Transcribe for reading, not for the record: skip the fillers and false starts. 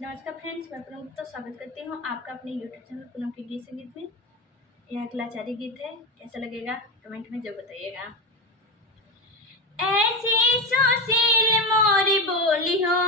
नमस्कार फ्रेंड्स, मैं पूनम गुप्ता स्वागत करती हूँ आपका अपने यूट्यूब चैनल पूनम के गीत संगीत में। यह एक लाचारी गीत है, कैसा लगेगा कमेंट में जरूर बताइएगा। ऐसी सुशील मोरी बोली हो,